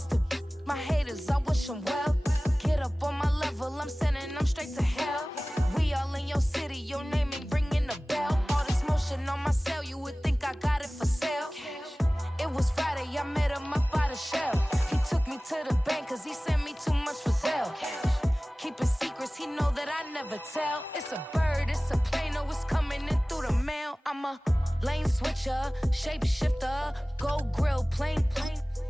just to my haters, I wish them well. Get up on my level, I'm sending them straight to hell. We all in your city, your name ain't ringing the bell. All this motion on my cell, you would think I got it for sale. It was Friday, I met him up by the shell. He took me to the bank, cause he sent me too much for sale. Keeping secrets, he know that I never tell. It's a bird, it's a plane, oh, it's coming in through the mail. I'm a lane switcher, shapeshifter, gold grill, plain,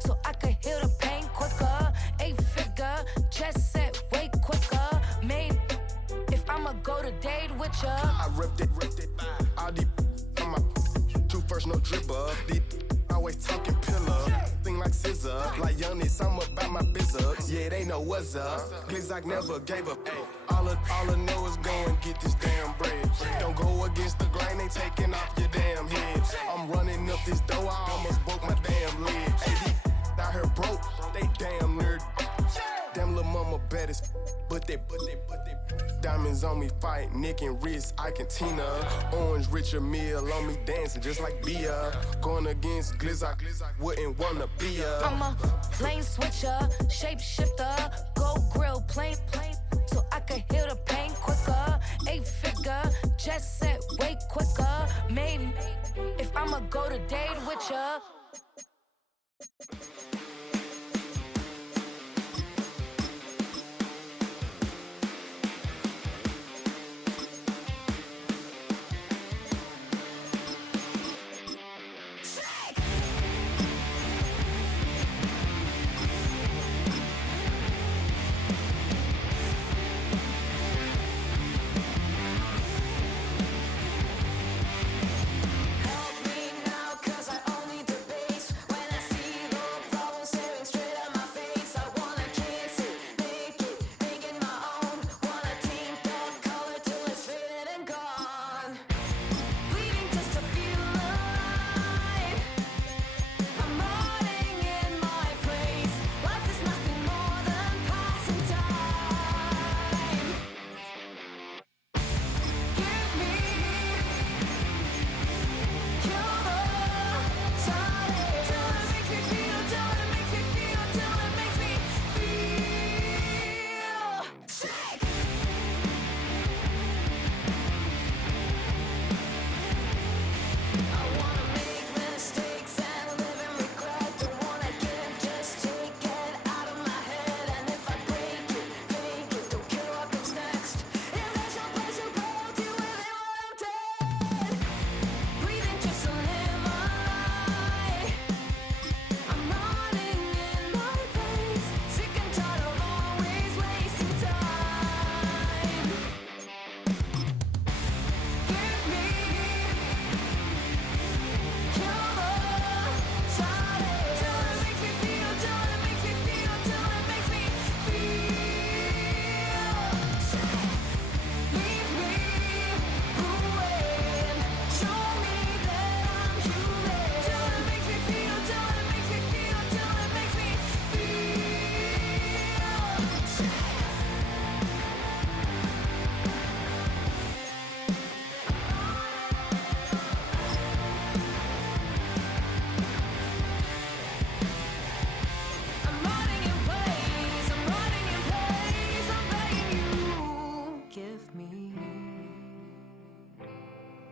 so I could heal the pain quicker. 8-figure, jet set, way quicker. Made, if I'ma go to date with ya. I ripped it, all these on my two first, no dribble. These always talking pillar, thing like scissor. Like youngest, I'm about my business. Yeah, they know what's up. Glizzock never gave up. All I know is go and get this damn bread. Don't go against the grain, they taking off your damn head. I'm running up this door, I almost broke my damn leg. Hey, out here broke, they damn nerd. Damn lil' mama bad as but they diamonds on me fight, neck and wrist, I can Tina. Orange Richard Mill on me dancing just like Bia. Going against Glizzock, wouldn't wanna be a. I'm a lane switcher, shapeshifter, gold grill, plain, so I could heal the pain quicker. 8-figure, jet set, way quicker. Made, if I'ma go to date with ya.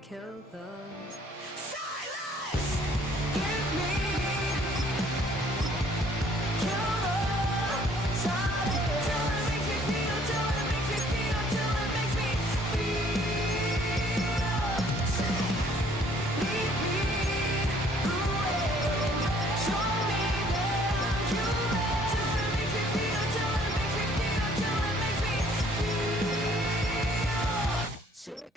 Kill the silence. Give me, kill the silence. Till it makes me feel, till it makes me feel, till it makes me feel. Leave me ruined. Show me that I'm human. Till it makes me feel, till it makes me feel, till it makes me feel sick.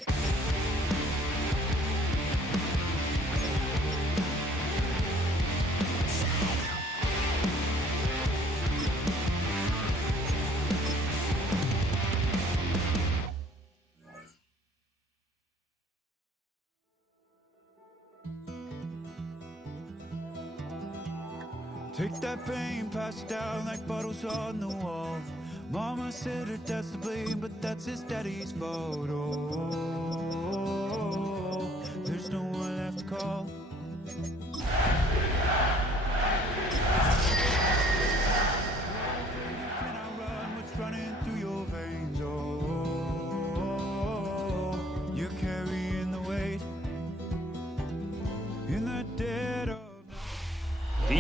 Take that pain, pass it down like bottles on the wall. Mama said her dad's to blame, but that's his daddy's fault. Oh, there's no one left to call.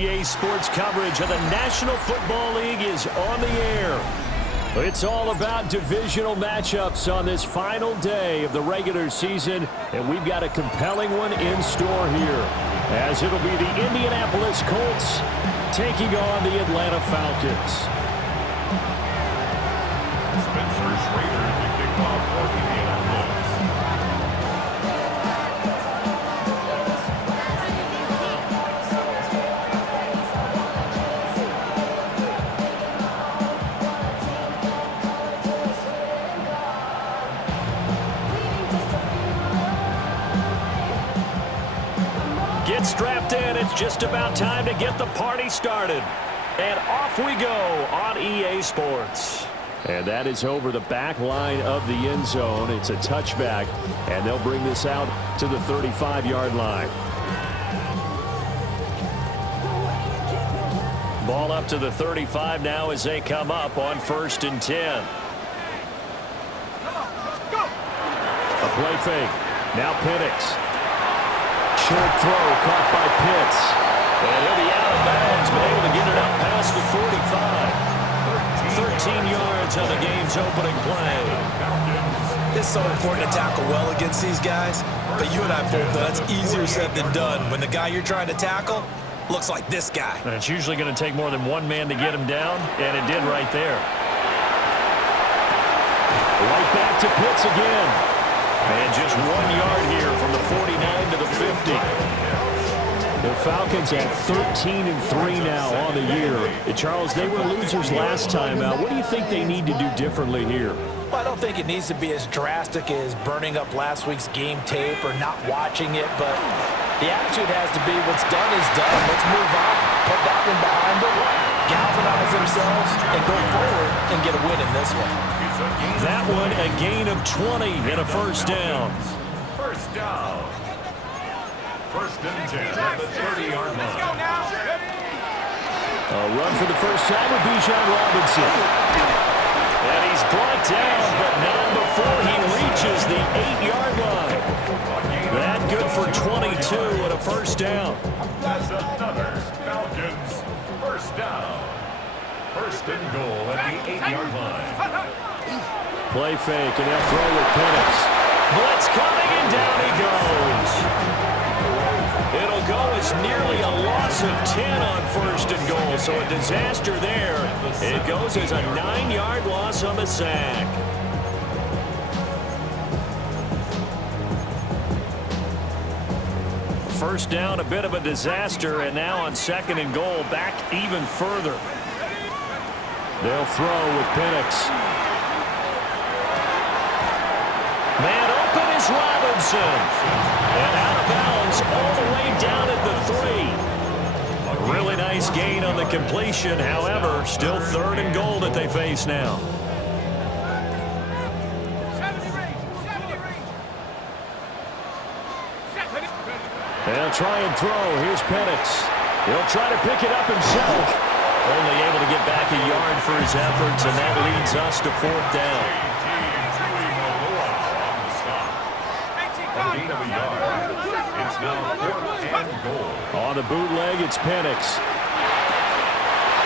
EA Sports coverage of the National Football League is on the air. It's all about divisional matchups on this final day of the regular season, and we've got a compelling one in store here, as it'll be the Indianapolis Colts taking on the Atlanta Falcons. Spencer Schrader to kick off for Indianapolis. Get strapped in. It's just about time to get the party started. And off we go on EA Sports. And that is over the back line of the end zone. It's a touchback, and they'll bring this out to the 35-yard line. Ball up to the 35 now as they come up on 1st and 10. A play fake. Now Penix. Short throw caught by Pitts. And he'll be out of bounds, but able to get it up past the 45. 13 yards on the game's opening play. It's so important to tackle well against these guys, but you and I both know that's easier said than done when the guy you're trying to tackle looks like this guy. And it's usually going to take more than one man to get him down, and it did right there. Right back to Pitts again. And just 1 yard here from the 49 to the 50. The Falcons at 13-3 now on the year. And Charles, they were losers last time out. What do you think they need to do differently here? Well, I don't think it needs to be as drastic as burning up last week's game tape or not watching it, but the attitude has to be what's done is done. Let's move on. Put that one behind them, galvanize themselves, and go forward and get a win in this one. That one, a gain of 20 and a first down. First down. 1st and 10 at the 30-yard line. A run for the first time with Bijan Robinson. And he's brought down, but not before he reaches the 8-yard line. That good for 22 and a first down. That's another Falcons first down. 1st and goal at the 8-yard line. Play fake, and they'll throw with Penix. Blitz coming, and down he goes. It'll go as nearly a loss of 10 on 1st and goal, so a disaster there. It goes as a 9-yard loss on the sack. First down, a bit of a disaster, and now on 2nd and goal, back even further. They'll throw with Penix. Man open is Robinson. And out of bounds all the way down at the 3. Really nice gain on the completion. However, still 3rd and goal that they face now. They'll try and throw. Here's Penix. He'll try to pick it up himself. Only able to get back a yard for his efforts, and that leads us to 4th down. It's now 4th and goal. On the bootleg, it's Penix.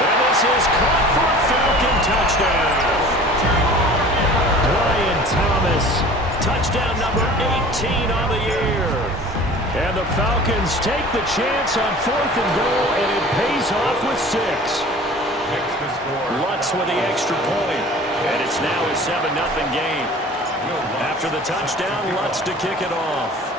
And this is caught for a Falcon touchdown. Brian Thomas, touchdown number 18 on the year. And the Falcons take the chance on 4th and goal, and it pays off with 6. Lutz with the extra point, and it's now a 7-0 game. After the touchdown, Lutz to kick it off.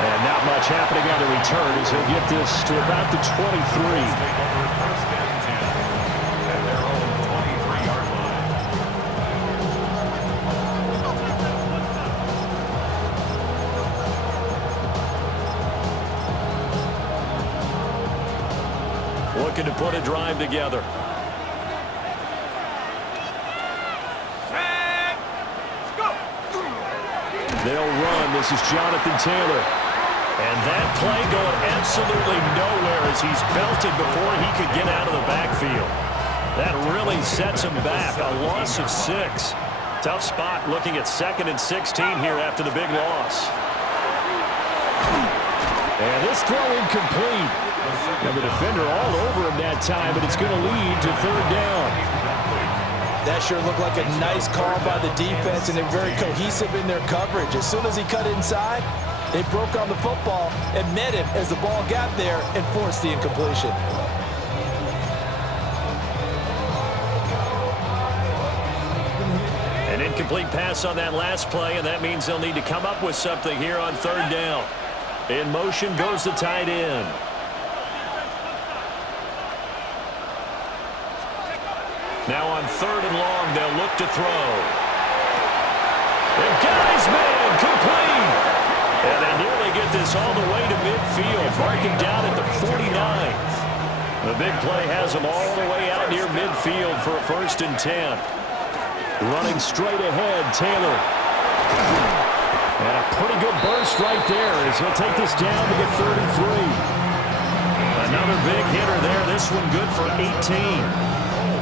And not much happening on the return as he'll get this to about the 23. Looking to put a drive together. They'll run. This is Jonathan Taylor. And that play going absolutely nowhere as he's belted before he could get out of the backfield. That really sets him back. A loss of 6. Tough spot looking at 2nd and 16 here after the big loss. And this throw incomplete. And the defender all over him that time, but it's going to lead to 3rd down. That sure looked like a nice call by the defense, and they're very cohesive in their coverage. As soon as he cut inside, they broke on the football and met him as the ball got there and forced the incompletion. An incomplete pass on that last play, and that means they'll need to come up with something here on 3rd down. In motion goes the tight end. Now on 3rd and long, they'll look to throw. And guy's man, complete. And they nearly get this all the way to midfield, marking down at the 49. The big play has them all the way out near midfield for a 1st and 10. Running straight ahead, Taylor. And a pretty good burst right there as he'll take this down to get 33. Another big hitter there. This one good for 18.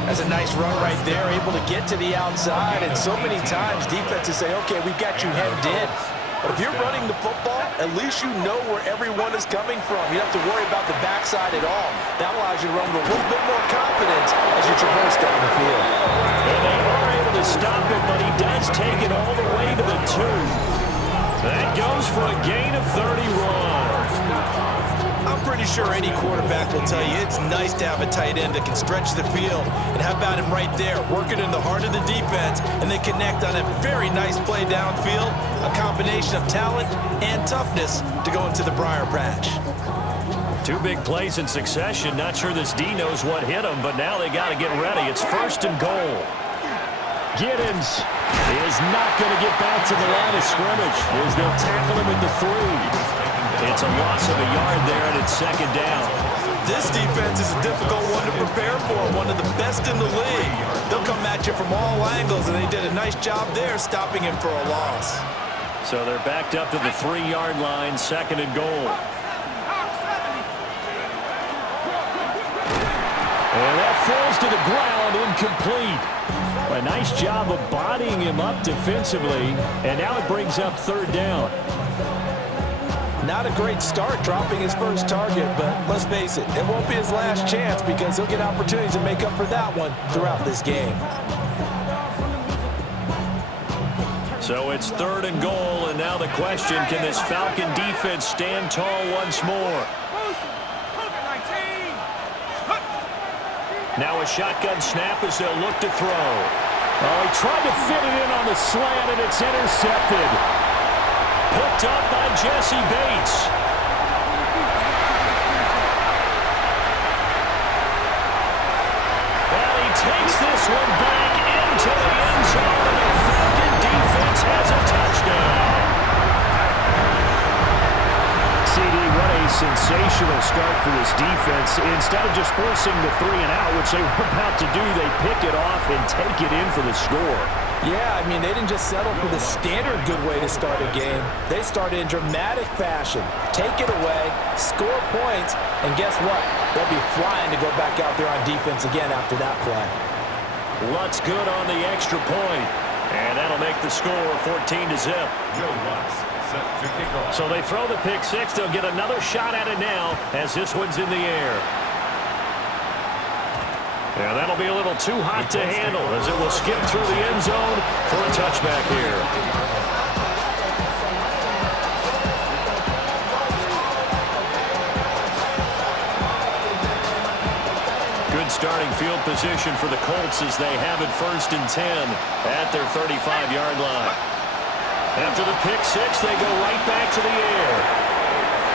That's a nice run right there, able to get to the outside. And so many times defenses say, okay, we've got you hemmed in. But if you're running the football, at least you know where everyone is coming from. You don't have to worry about the backside at all. That allows you to run with a little bit more confidence as you traverse down the field. And they are able to stop it, but he does take it all the way to the 2. That goes for a gain of 31. I'm pretty sure any quarterback will tell you it's nice to have a tight end that can stretch the field. And how about him right there, working in the heart of the defense, and then connect on a very nice play downfield, a combination of talent and toughness to go into the briar patch. 2 big plays in succession. Not sure this D knows what hit him, but now they got to get ready. It's 1st and goal. Giddens is not going to get back to the line of scrimmage as they'll tackle him at the 3. It's a loss of a yard there, and it's 2nd down. This defense is a difficult one to prepare for, one of the best in the league. They'll come at you from all angles, and they did a nice job there stopping him for a loss. So they're backed up to the 3-yard line, 2nd and goal. And that falls to the ground, incomplete. A nice job of bodying him up defensively, and now it brings up 3rd down. Not a great start dropping his first target, but let's face it, it won't be his last chance because he'll get opportunities to make up for that one throughout this game. So it's 3rd and goal, and now the question, can this Falcon defense stand tall once more? Now a shotgun snap as they'll look to throw. Oh, he tried to fit it in on the slant, and it's intercepted. Picked up by Jesse Bates. And he takes this one back into the end zone, and the Falcon defense has a touchdown. CD, what a sensational start for this defense. Instead of just forcing the 3 and out, which they were about to do, they pick it off and take it in for the score. Yeah, I mean, they didn't just settle for the standard good way to start a game. They started in dramatic fashion. Take it away, score points, and guess what? They'll be flying to go back out there on defense again after that play. Lutz good on the extra point, and that'll make the score 14-0. Joe Lutz set to kick off. So they throw the pick 6. They'll get another shot at it now as this one's in the air. Yeah, that'll be a little too hot to handle as it will skip through the end zone for a touchback here. Good starting field position for the Colts as they have it 1st and 10 at their 35-yard line. After the pick 6, they go right back to the air.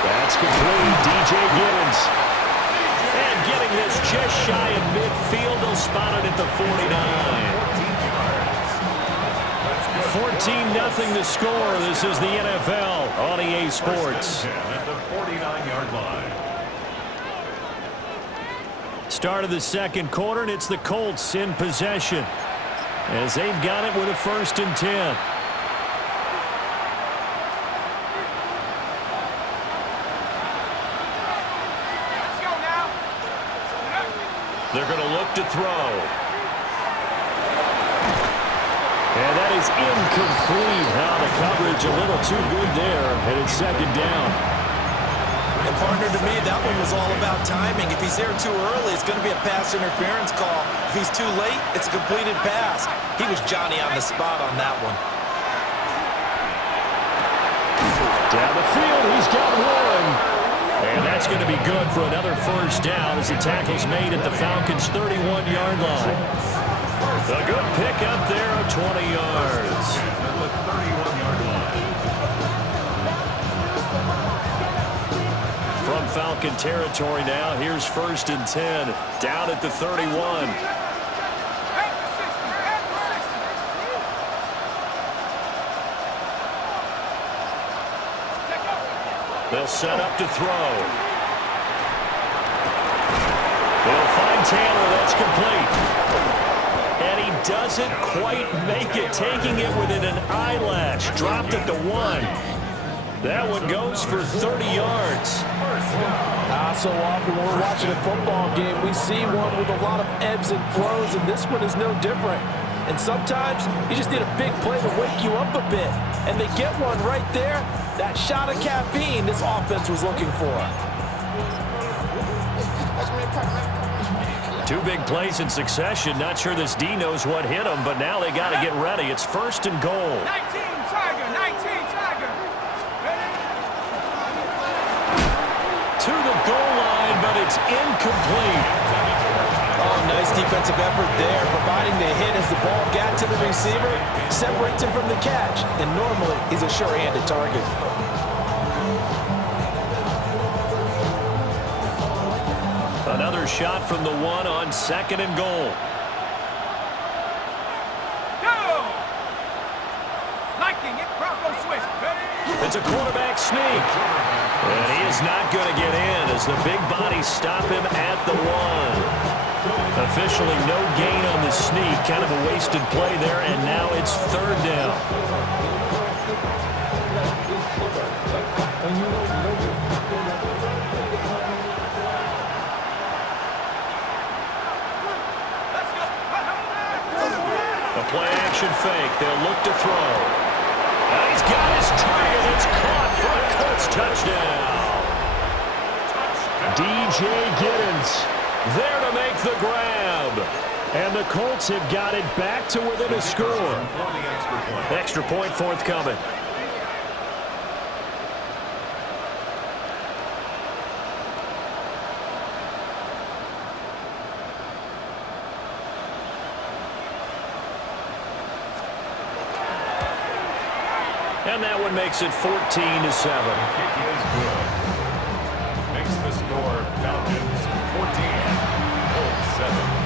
That's complete. DJ Giddens. And getting this just shy of midfield, they'll spot it at the 49. 14-0 the score. This is the NFL on EA Sports. At the 49-yard line. Start of the 2nd quarter, and it's the Colts in possession as they've got it with a 1st and 10. They're going to look to throw. And that is incomplete. The coverage a little too good there, and it's second down. And partner, to me, that one was all about timing. If he's there too early, it's going to be a pass interference call. If he's too late, it's a completed pass. He was Johnny on the spot on that one. Down the field, he's got one. And that's going to be good for another first down as the tackle's made at the Falcons' 31-yard line. A good pickup there of 20 yards. At the 31-yard line. From Falcon territory now, here's 1st and 10, down at the 31. They'll set up to throw. They'll find Taylor. That's complete. And he doesn't quite make it, taking it within an eyelash. Dropped at the 1. That one goes for 30 yards. So often when we're watching a football game, we see one with a lot of ebbs and flows, and this one is no different. And sometimes you just need a big play to wake you up a bit. And they get one right there. That shot of caffeine this offense was looking for. 2 big plays in succession. Not sure this D knows what hit him, but now they got to get ready. It's 1st and goal. 19 Tiger, 19 Tiger. To the goal line, but it's incomplete. Oh, nice defensive effort there, providing the hit as the ball got to the receiver, separates him from the catch, and normally he's a sure-handed target. Another shot from the 1 on 2nd and goal. Go! Liking it, Bronco switch. It's a quarterback sneak. And he is not going to get in as the big bodies stop him at the 1. Officially no gain on the sneak. Kind of a wasted play there, and now it's 3rd down. A play-action fake. They'll look to throw. And he's got his target. It's caught for a Colts touchdown. DJ Giddens there to make the grab. And the Colts have got it back to within a score. Extra point forthcoming. And that one makes it 14-7. Kick is good. Makes the score Falcons 14, Colts 7.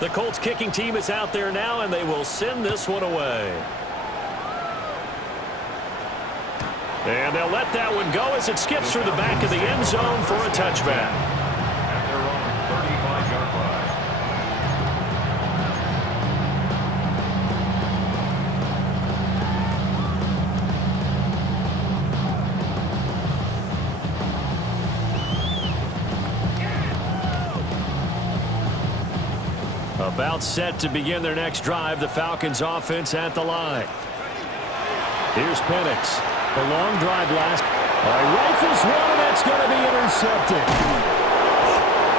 The Colts kicking team is out there now, and they will send this one away. And they'll let that one go as it skips through the back of the end zone for a touchback. At their own 35-yard line. About set to begin their next drive, the Falcons offense at the line. Here's Penix. The long drive last. Rifles one, and that's going to be intercepted.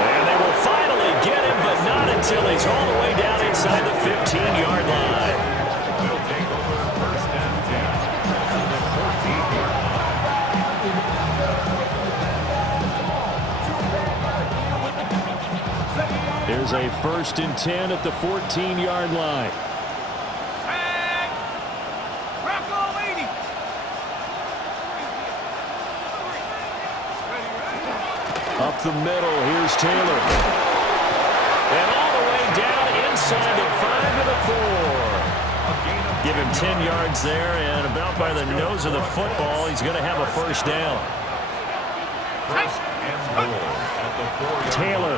And they will finally get him, but not until he's all the way down inside the 15-yard line. They'll take over 1st and 10 at the 14-yard line. Here's a 1st and 10 at the 14-yard line. Bronco 80. Up the middle. Here's Taylor. And all the way down inside the 5 to the 4. Give him 10 yards there, and about by the nose of the football, he's going to have a first down. First and goal at the 4-yard Taylor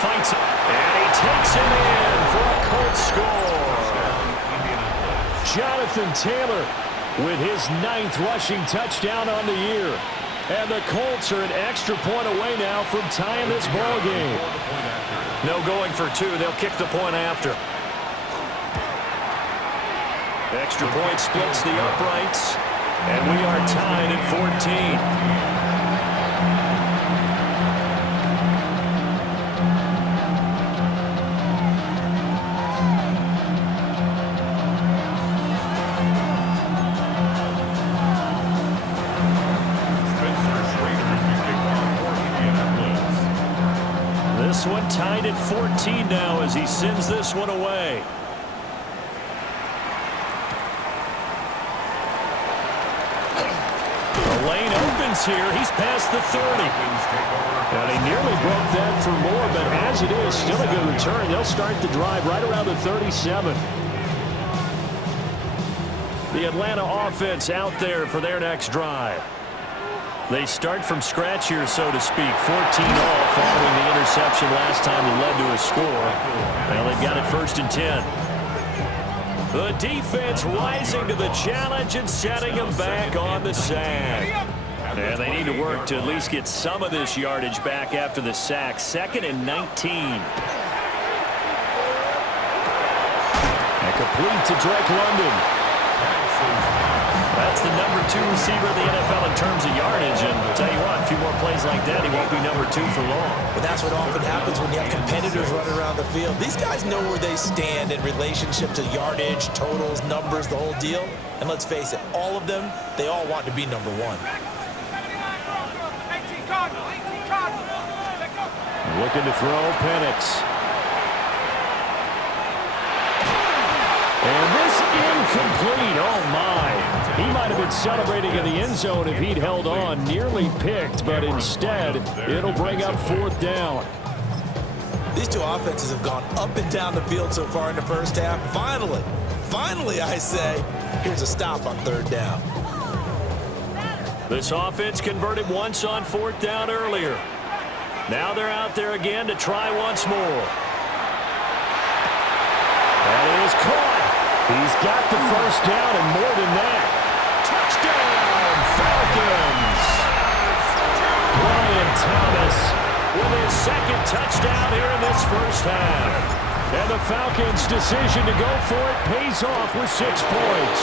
fights it, and he takes it in for a Colts score. Jonathan Taylor with his 9th rushing touchdown on the year. And the Colts are an extra point away now from tying this ball game. No going for 2. They'll kick the point after. Extra point splits the uprights, and we are tied at 14. This one tied at 14 now as he sends this one away. The lane opens here. He's past the 30. And he nearly broke that for more, but as it is, still a good return. They'll start the drive right around the 37. The Atlanta offense out there for their next drive. They start from scratch here, so to speak. 14 all following the interception last time that led to a score. Well, they've got it 1st and 10. The defense rising to the challenge and setting them back on the sack. And they need to work to at least get some of this yardage back after the sack. 2nd and 19. And complete to Drake London. That's the number 2 receiver in the NFL in terms of yardage. And I'll tell you what, a few more plays like that, he won't be number 2 for long. But that's what often happens when you have competitors running around the field. These guys know where they stand in relationship to yardage, totals, numbers, the whole deal. And let's face it, all of them, they all want to be number 1. Looking to throw, Penix. And this incomplete. Oh, my. He might have been celebrating in the end zone if he'd held on. Nearly picked, but instead, it'll bring up 4th down. These two offenses have gone up and down the field so far in the first half. Finally, I say, here's a stop on 3rd down. This offense converted once on 4th down earlier. Now they're out there again to try once more. That is caught. He's got the first down and more than that. Touchdown, Falcons! Brian Thomas with his 2nd touchdown here in this first half. And the Falcons' decision to go for it pays off with 6 points.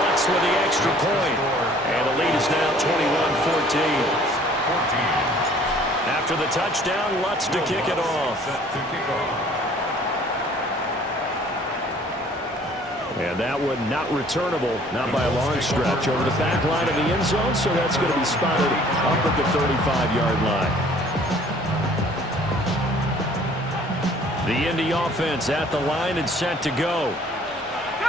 Lutz with the extra point. And the lead is now 21-14. After the touchdown, Lutz to kick it off. And that one not returnable, not by a long stretch, over the back line of the end zone, so that's going to be spotted up at the 35-yard line. The Indy offense at the line and set to go.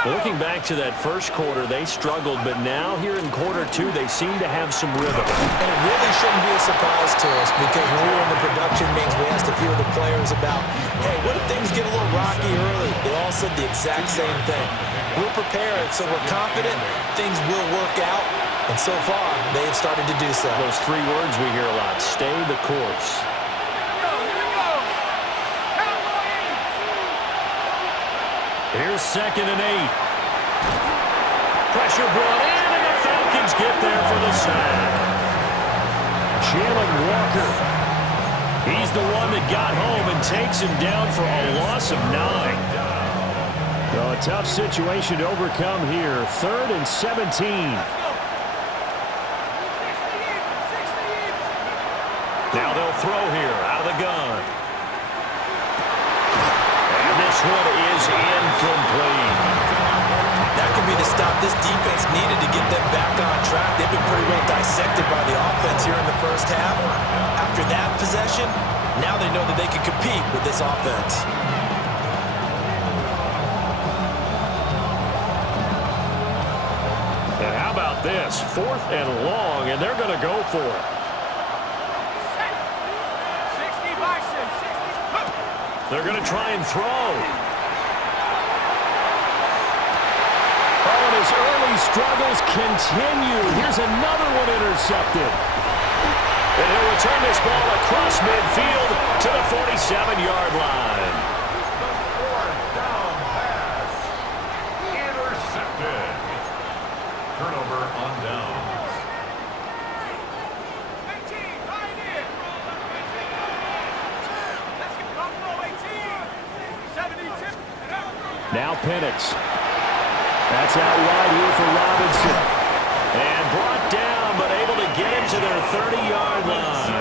Looking back to that first quarter, they struggled, but now here in quarter 2, they seem to have some rhythm. And it really shouldn't be a surprise to us because when we were in the production meetings, we asked a few of the players about, hey, what if things get a little rocky early? They all said the exact same thing. We're prepared, so we're confident things will work out. And so far, they have started to do so. Those 3 words we hear a lot, stay the course. Here's 2nd and 8. Pressure brought in, and the Falcons get there for the sack. Jalen Walker. He's the one that got home and takes him down for a loss of 9. Well, a tough situation to overcome here. 3rd and 17. Now they'll throw here out of the gun. And this one is incomplete. That could be the stop this defense needed to get them back on track. They've been pretty well dissected by the offense here in the first half. After that possession, now they know that they can compete with this offense. And how about this? 4th and long, and they're going to go for it. They're going to try and throw. Oh, and his early struggles continue. Here's another one intercepted. And he'll return this ball across midfield to the 47-yard line. Fourth down pass. Intercepted. Turnover on downs. 18, right in. Let's get Buffalo 18. 72. Now Penix. That's out wide here for Robinson. And brought down, but able to get him to their 30-yard line.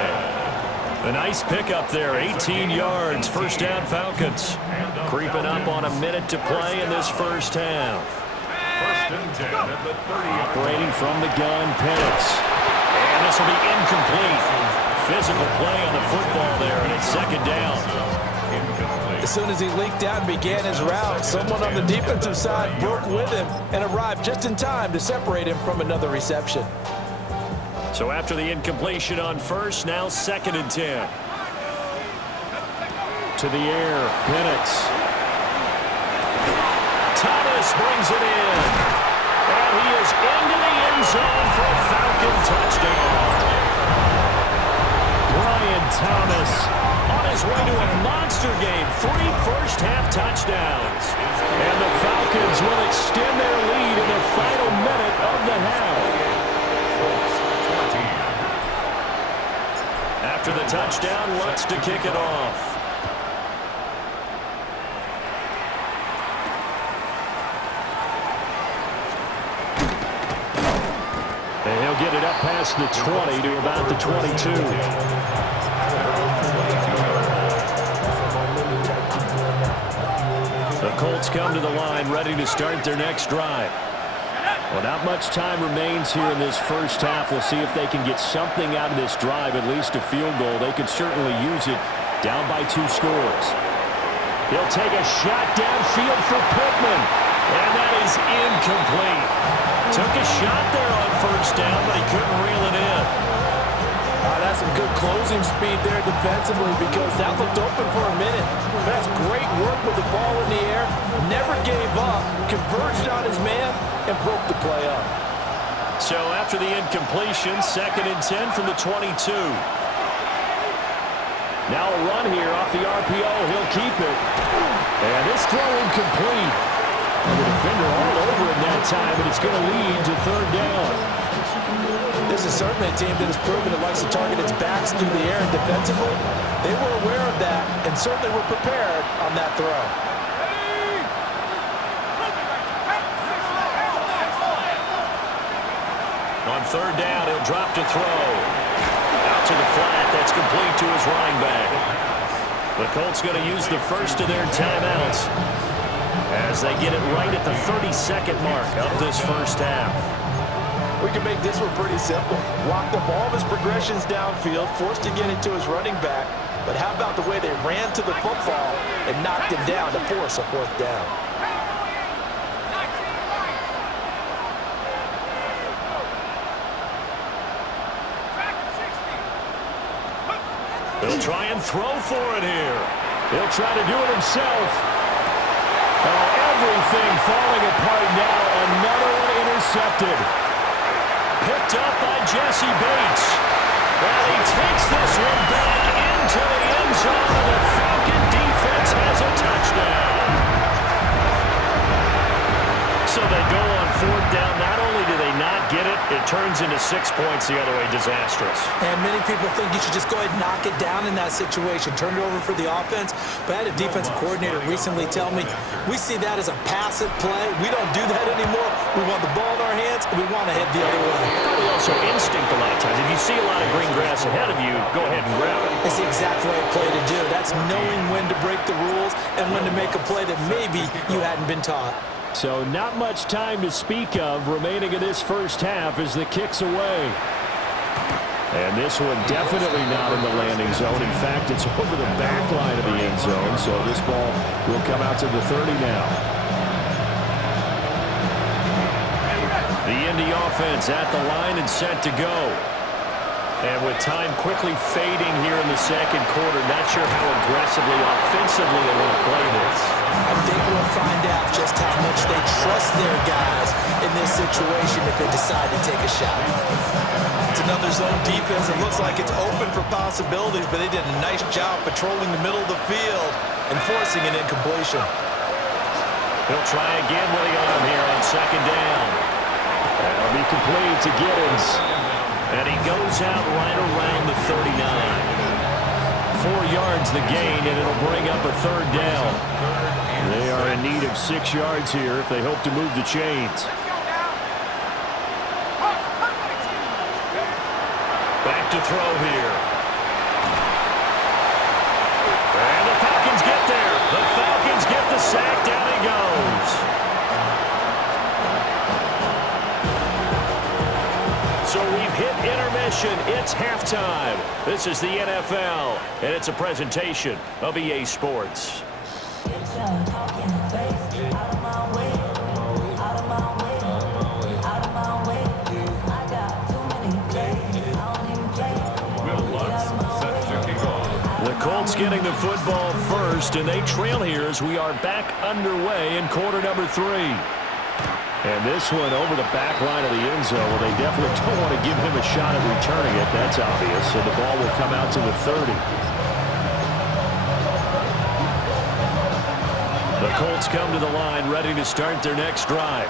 A nice pickup there, 18 yards, first down Falcons. Creeping up on a minute to play in this first half. First and 10 at the 30. Operating from the gun, Penix. And this will be incomplete. Physical play on the football there, and it's second down. As soon as he leaked out and began his route, someone on the defensive side broke with him and arrived just in time to separate him from another reception. So after the incompletion on first, now second and 10. To the air, Penix. Thomas brings it in. And he is into the end zone for a Falcon touchdown. Brian Thomas on his way to a monster game. 3 first-half touchdowns. And the Falcons will extend their lead in the final minute of the half. After the touchdown, Lutz to kick it off. And he'll get it up past the 20 to about the 22. The Colts come to the line, ready to start their next drive. Well, not much time remains here in this first half. We'll see if they can get something out of this drive, at least a field goal. They could certainly use it down by 2 scores. He'll take a shot downfield for Pittman, and that is incomplete. Took a shot there on first down, but he couldn't reel it in. That's some good closing speed there defensively because that looked open for a minute. But that's great work with the ball in the air. Never gave up, converged on his man, and broke the play up. So after the incompletion, second and 10 from the 22. Now a run here off the RPO. He'll keep it. And this throw incomplete. And the defender all over it that time, and it's going to lead to third down. This is certainly a team that has proven it likes to target its backs through the air and defensively. They were aware of that and certainly were prepared on that throw. On third down, he'll drop to throw. Out to the flat. That's complete to his running back. The Colts going to use the first of their timeouts as they get it right at the 32nd mark of this first half. We can make this one pretty simple. Locked up all of his progressions downfield, forced to get it to his running back. But how about the way they ran to the football and knocked him down to force a fourth down? He'll try and throw for it here. He'll try to do it himself. Oh, everything falling apart now. Another one intercepted. Picked up by Jesse Bates. Well, he takes this one back into the end zone, and the Falcon defense has a touchdown. So they go on fourth down. Not only do they not get it, it turns into 6 points the other way. Disastrous. And many people think you should just go ahead and knock it down in that situation. Turn it over for the offense. But I had a defensive coordinator recently tell me, we see that as a passive play. We don't do that anymore. We want the ball in our hands, and we want to head the other way. Probably also instinct a lot of times. If you see a lot of green grass ahead of you, go ahead and grab it. It's the exact right play to do. That's knowing when to break the rules and when to make a play that maybe you hadn't been taught. So not much time to speak of remaining in this first half as the kick's away. And this one definitely not in the landing zone. In fact, it's over the back line of the end zone, so this ball will come out to the 30 now. The Indy offense at the line and set to go. And with time quickly fading here in the second quarter, not sure how aggressively, offensively they want to play this. I think we'll find out just how much they trust their guys in this situation if they decide to take a shot. It's another zone defense. It looks like it's open for possibilities, but they did a nice job patrolling the middle of the field and forcing an incompletion. He'll try again with the arm here on second down. That'll be complete to Giddens. And he goes out right around the 39. 4 yards the gain, and it'll bring up a third down. They are in need of 6 yards here if they hope to move the chains. Back to throw here. And the Falcons get there. The Falcons get the sack. Down he goes. So we've hit intermission. It's halftime. This is the NFL, and it's a presentation of EA Sports. The Colts getting the football first, and they trail here as we are back underway in quarter number 3. And this one over the back line of the end zone. Well, they definitely don't want to give him a shot at returning it. That's obvious. So the ball will come out to the 30. The Colts come to the line ready to start their next drive.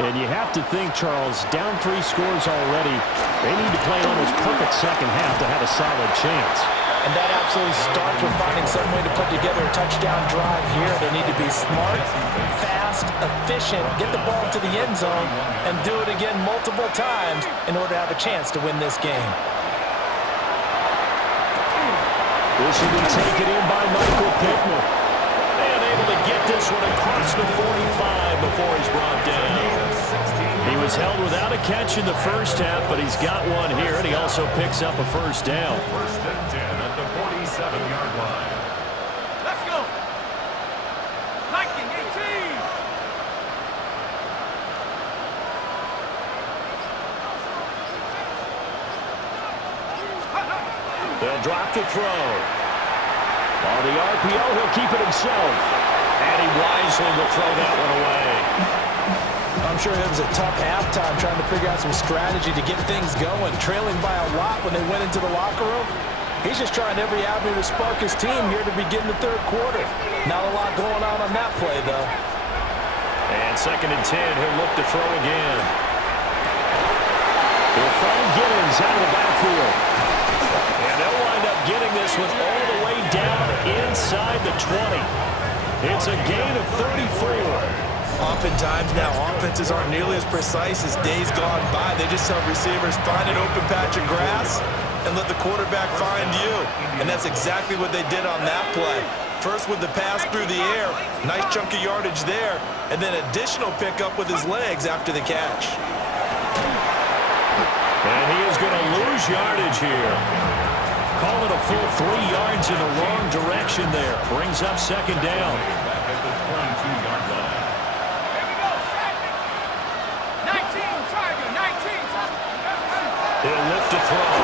And you have to think, Charles, down 3 scores already. They need to play an almost perfect second half to have a solid chance. And that absolutely starts with finding some way to put together a touchdown drive here. They need to be smart, fast, efficient, get the ball to the end zone, and do it again multiple times in order to have a chance to win this game. This will be taken in by Michael Pittman. And able to get this one across the 45 before he's brought down. He was held without a catch in the first half, but he's got one here, and he also picks up a first down. First and 10 at the 47-yard line. Let's go. 19-18. They'll drop the throw. On the RPO, he'll keep it himself. And he wisely will throw that one away. I'm sure it was a tough halftime trying to figure out some strategy to get things going. Trailing by a lot when they went into the locker room. He's just trying every avenue to spark his team here to begin the third quarter. Not a lot going on that play, though. And second and 10, he'll look to throw again. He'll find Giddens out of the backfield. And they'll wind up getting this one all the way down inside the 20. It's a gain of 34. Oftentimes now, offenses aren't nearly as precise as days gone by. They just have receivers find an open patch of grass and let the quarterback find you. And that's exactly what they did on that play. First with the pass through the air, nice chunk of yardage there, and then additional pickup with his legs after the catch. And he is going to lose yardage here. Call it a full 3 yards in the wrong direction there. Brings up second down. Back at the 22-yard line. Here we go. 19, Tiger, 19. He'll look to throw.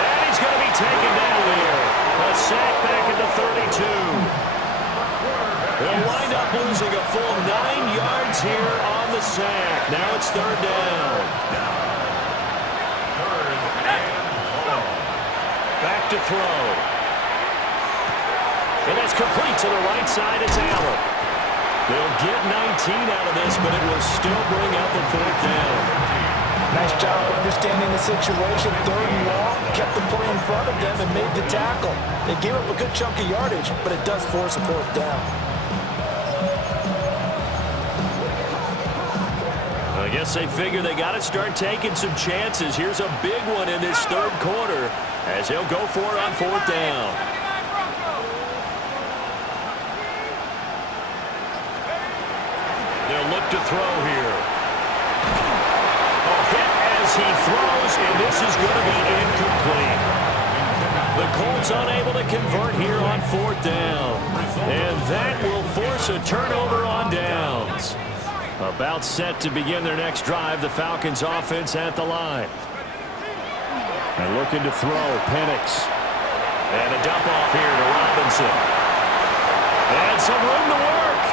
And he's going to be taken down there. A sack back at the 32. They'll wind up losing a full 9 yards here on the sack. Now it's third down. Back to throw. And that's complete to the right side. It's Allen. They'll get 19 out of this, but it will still bring up a fourth down. Nice job understanding the situation. Third and long, kept the play in front of them and made the tackle. They gave up a good chunk of yardage, but it does force a fourth down. I guess they figure they got to start taking some chances. Here's a big one in this third quarter as he'll go for it on fourth down. They'll look to throw here. A hit as he throws, and this is going to be incomplete. The Colts unable to convert here on fourth down. And that will force a turnover on downs. About set to begin their next drive, the Falcons offense at the line. And looking to throw, Penix. And a dump off here to Robinson. And some room to work.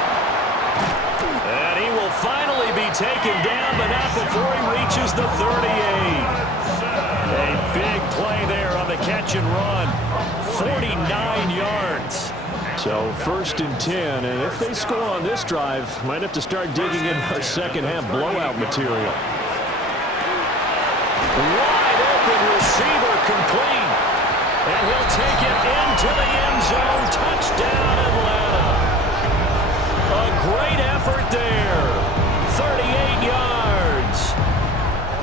And he will finally be taken down, but not before he reaches the 38. A big play there on the catch and run. 49 yards. So 1st and 10, and if they score on this drive, might have to start digging in our second half blowout material. Wide open receiver complete. And he'll take it into the end zone. Touchdown, Atlanta. A great effort there. 38 yards.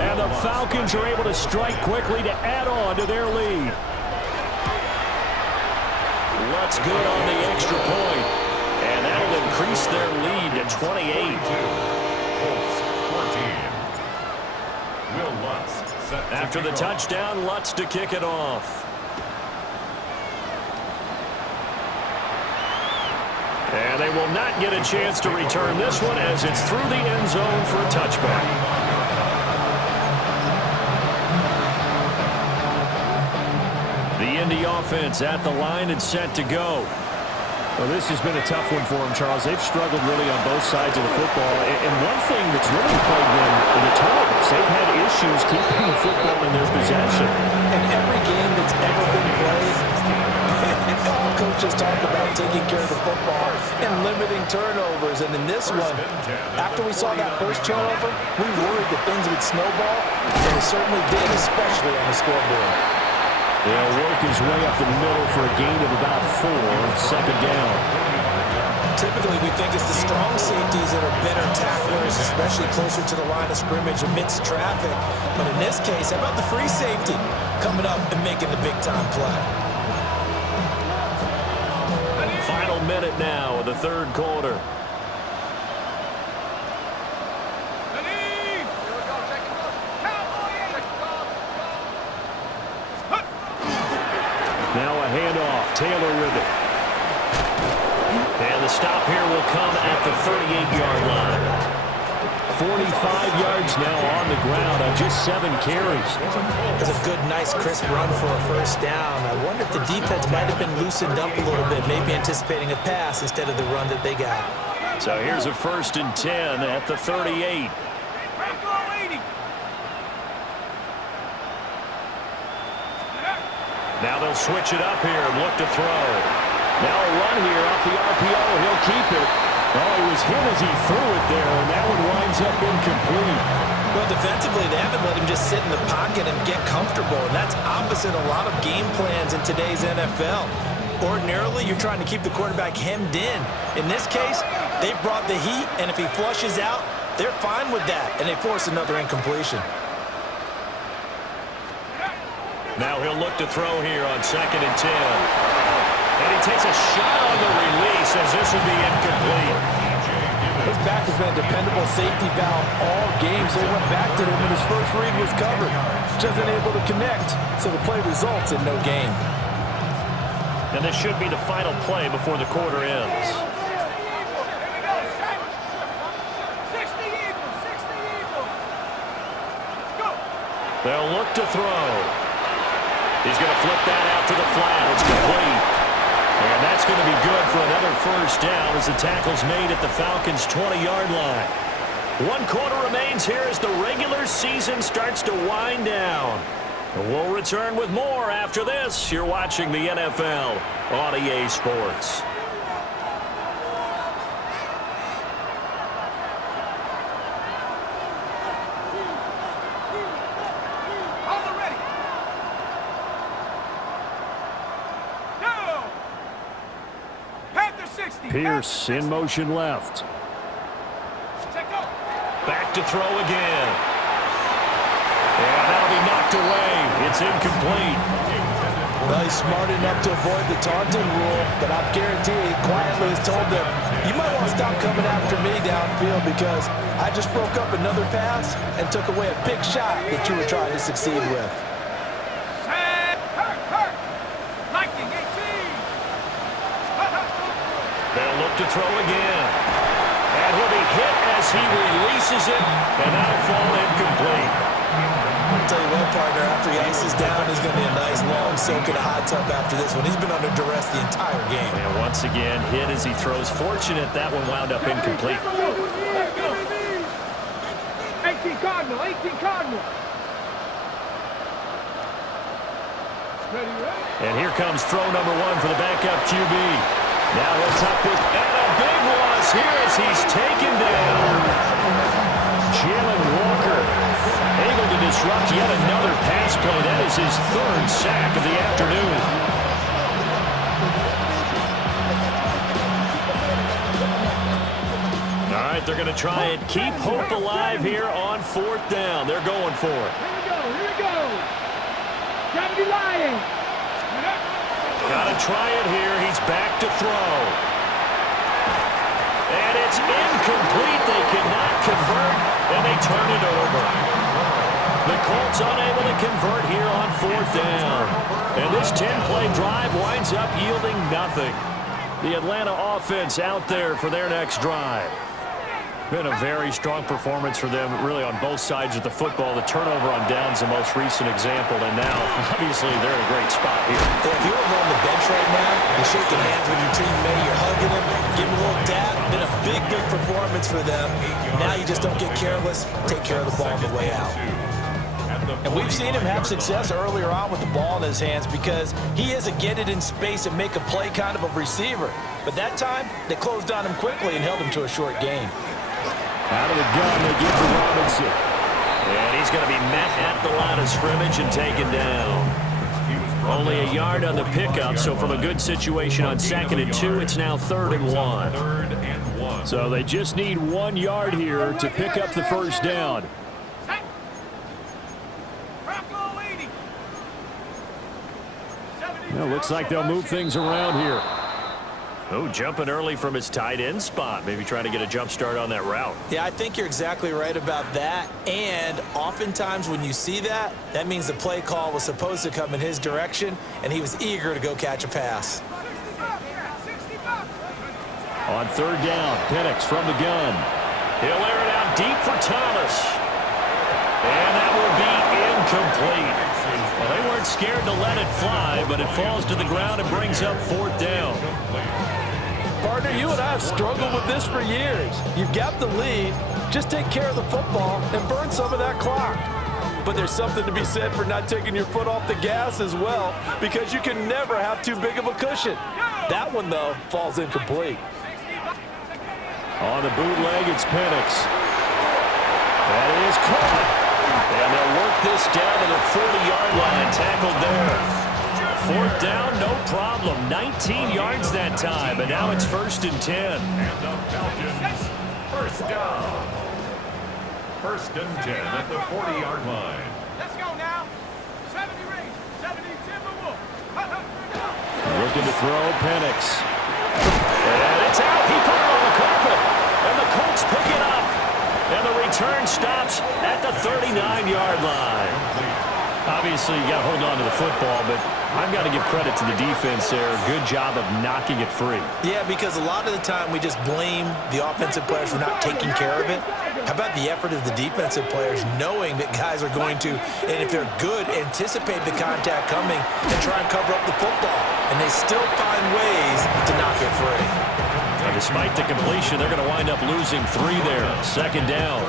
And the Falcons are able to strike quickly to add on to their lead. That's good on the extra point. And that'll increase their lead to 28. After the touchdown, Lutz to kick it off. And they will not get a chance to return this one as it's through the end zone for a touchback. The Indy offense at the line and set to go. Well, this has been a tough one for them, Charles. They've struggled really on both sides of the football. And one thing that's really plagued them are the turnovers. They've had issues keeping the football in their possession. In every game that's ever been played, all coaches talk about taking care of the football and limiting turnovers. And in this one, after we saw that first turnover, we worried that things would snowball, and it certainly did, especially on the scoreboard. They'll work his way up the middle for a gain of about 4, 2nd down. Typically, we think it's the strong safeties that are better tacklers, especially closer to the line of scrimmage amidst traffic. But in this case, how about the free safety coming up and making the big-time play? Final minute now of the 3rd quarter. Now a handoff. Taylor with it. And the stop here will come at the 38-yard line. 45 yards now on the ground on just 7 carries. It's a good, nice, crisp run for a 1st down. I wonder if the defense might have been loosened up a little bit, maybe anticipating a pass instead of the run that they got. So here's a 1st and 10 at the 38. Now they'll switch it up here and look to throw. Now a run here off the RPO. He'll keep it. Oh, he was hit as he threw it there, and that one winds up incomplete. Well, defensively, they haven't let him just sit in the pocket and get comfortable, and that's opposite a lot of game plans in today's NFL. Ordinarily, you're trying to keep the quarterback hemmed in. In this case, they brought the heat, and if he flushes out, they're fine with that, and they force another incompletion. Now he'll look to throw here on 2nd and 10. And he takes a shot on the release as this will be incomplete. His back has been a dependable safety valve all game, so he went back to him when his first read was covered. Just unable to connect, so the play results in no gain. And this should be the final play before the quarter ends. They'll look to throw. He's going to flip that out to the flat. It's complete. And that's going to be good for another 1st down as the tackle's made at the Falcons' 20-yard line. 1 quarter remains here as the regular season starts to wind down. And we'll return with more after this. You're watching the NFL on EA Sports. Pierce in motion left. Back to throw again. And that'll be knocked away. It's incomplete. Well, he's smart enough to avoid the taunting rule, but I'm guaranteed he quietly has told them, you might want to stop coming after me downfield because I just broke up another pass and took away a big shot that you were trying to succeed with. They'll look to throw again. And he'll be hit as he releases it, and that'll fall incomplete. I'll tell you what, partner, after he ices down, there's going to be a nice long soak in a hot tub after this one. He's been under duress the entire game. And once again, hit as he throws. Fortunate that one wound up incomplete. 18 Cardinal, 18 Cardinal. And here comes throw number 1 for the backup QB. Now he'll tuck this, and a big loss here as he's taken down. Jalen Walker able to disrupt yet another pass play. That is his 3rd sack of the afternoon. All right, they're going to try and keep hope alive here on 4th down. They're going for it. Here we go. Gotta be lying. Got to try it here. He's back to throw. And it's incomplete. They cannot convert, and they turn it over. The Colts unable to convert here on 4th down. And this 10-play drive winds up yielding nothing. The Atlanta offense out there for their next drive. Been a very strong performance for them, really, on both sides of the football. The turnover on downs the most recent example, and now, obviously, they're in a great spot here. If you're over on the bench right now, you're shaking hands with your teammate, you're hugging him, giving him a little dap. Been a big, big performance for them. Now you just don't get careless. Take care of the ball on the way out. And we've seen him have success earlier on with the ball in his hands because he is a get it in space and make a play kind of a receiver. But that time, they closed on him quickly and held him to a short gain. Out of the gun, they give to Robinson. And he's going to be met at the line of scrimmage and taken down. Only a yard on the pickup, so from a good situation on 2nd and 2, it's now 3rd and 1. So they just need 1 yard here to pick up the 1st down. Well, looks like they'll move things around here. Oh, jumping early from his tight end spot. Maybe trying to get a jump start on that route. Yeah, I think you're exactly right about that. And oftentimes when you see that, that means the play call was supposed to come in his direction, and he was eager to go catch a pass. On 3rd down, Penix from the gun. He'll air it out deep for Thomas. And that will be incomplete. Well, they weren't scared to let it fly, but it falls to the ground and brings up 4th down. Partner, you and I have struggled with this for years. You've got the lead. Just take care of the football and burn some of that clock. But there's something to be said for not taking your foot off the gas as well, because you can never have too big of a cushion. That one, though, falls incomplete. On the bootleg, it's Penix. That is caught. And they'll work this down to the 40-yard line. Tackled there. 4th down, no problem. 19 yards that time, but now it's 1st and 10. And the Falcons, 1st down. 1st and 10 at the 40-yard line. Let's go now. 70 range, 70 Timberwolf. Looking to throw, Penix. And it's out. He put it on the carpet. And the Colts pick it up. And the return stops at the 39-yard line. Obviously, you got to hold on to the football, but I've got to give credit to the defense there. Good job of knocking it free. Yeah, because a lot of the time we just blame the offensive players for not taking care of it. How about the effort of the defensive players knowing that guys are going to, and if they're good, anticipate the contact coming and try and cover up the football. And they still find ways to knock it free. Now, despite the completion, they're going to wind up losing 3 there. 2nd down.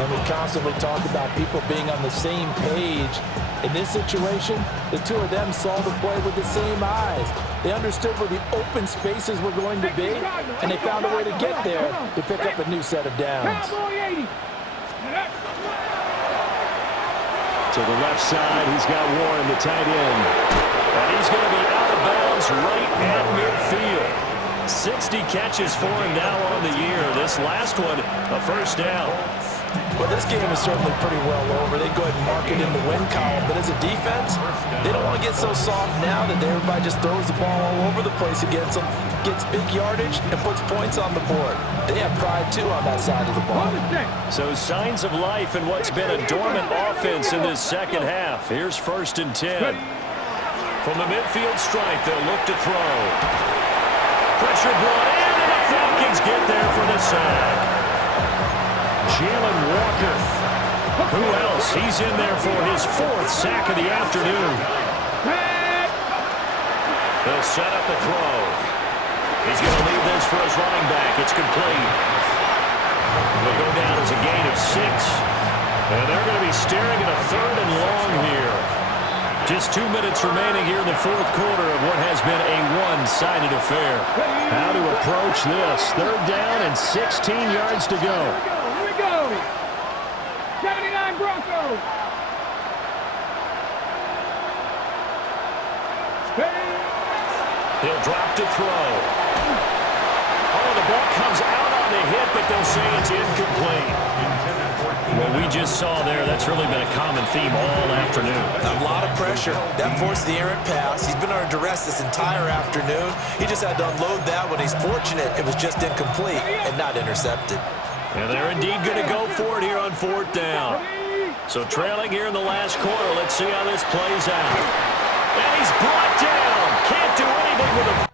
And we constantly talk about people being on the same page. In this situation, the two of them saw the play with the same eyes. They understood where the open spaces were going to be, and they found a way to get there to pick up a new set of downs. To the left side, he's got Warren, the tight end. And he's going to be out of bounds right at midfield. 60 catches for him now on the year. This last one, a 1st down. Well, this game is certainly pretty well over. They go ahead and mark it in the win column. But as a defense, they don't want to get so soft now that everybody just throws the ball all over the place against them, gets big yardage, and puts points on the board. They have pride, too, on that side of the ball. So signs of life in what's been a dormant offense in this 2nd half. Here's 1st and 10. From the midfield stripe, they'll look to throw. Pressure brought in, and the Falcons get there for the sack. Jalen Walker Who else? He's in there for his 4th sack of the afternoon. They'll set up the throw. He's going to leave this for his running back. It's complete. They'll go down as a gain of 6. And they're going to be staring at a 3rd and long here. Just 2 minutes remaining here in the 4th quarter of what has been a one-sided affair. How to approach this? 3rd down and 16 yards to go. Here we go. 79 Broncos. They'll drop to throw. Oh, the ball comes out on the hit, but they'll say it's incomplete. Well, we just saw there, that's really been a common theme all afternoon. A lot of pressure. That forced the errant pass. He's been under duress this entire afternoon. He just had to unload that one. He's fortunate it was just incomplete and not intercepted. And they're indeed going to go for it here on 4th down. So trailing here in the last quarter, let's see how this plays out. And he's brought down. Can't do anything with him.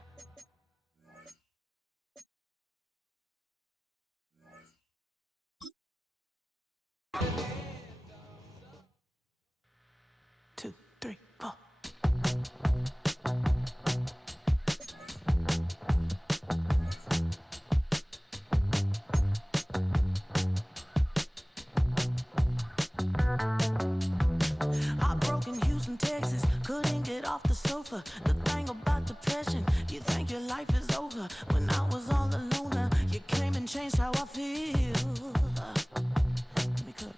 The thing about depression, you think your life is over. When I was all alone, you came and changed how I feel. Let me cook.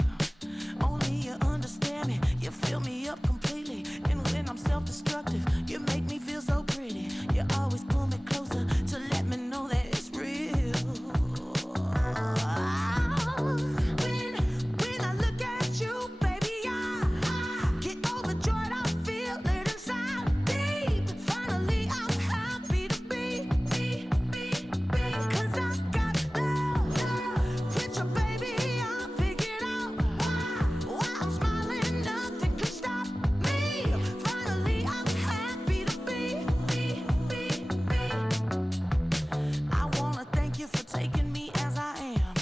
Only you understand me, you fill me up completely. And when I'm self-destructive, you make me feel so pretty. You always pull me closer to let me know that it's real. When I look at you, baby, I get overjoyed. I feel it inside. Finally, I'm happy to be, 'cause I got love with your baby. I figured out why I'm smiling. Nothing can stop me. Finally, I'm happy to be. I wanna thank you for taking me as I am.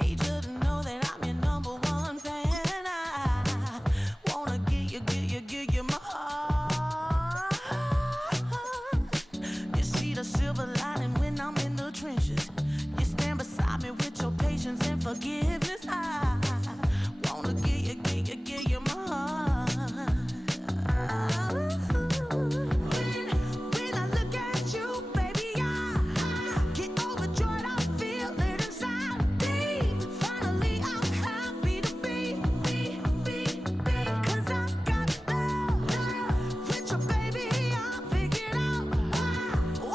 Need you to know that I'm your number one fan. I wanna give you my heart. You see the silver lining when I'm in the trenches. You stand beside me with your patience and forgive.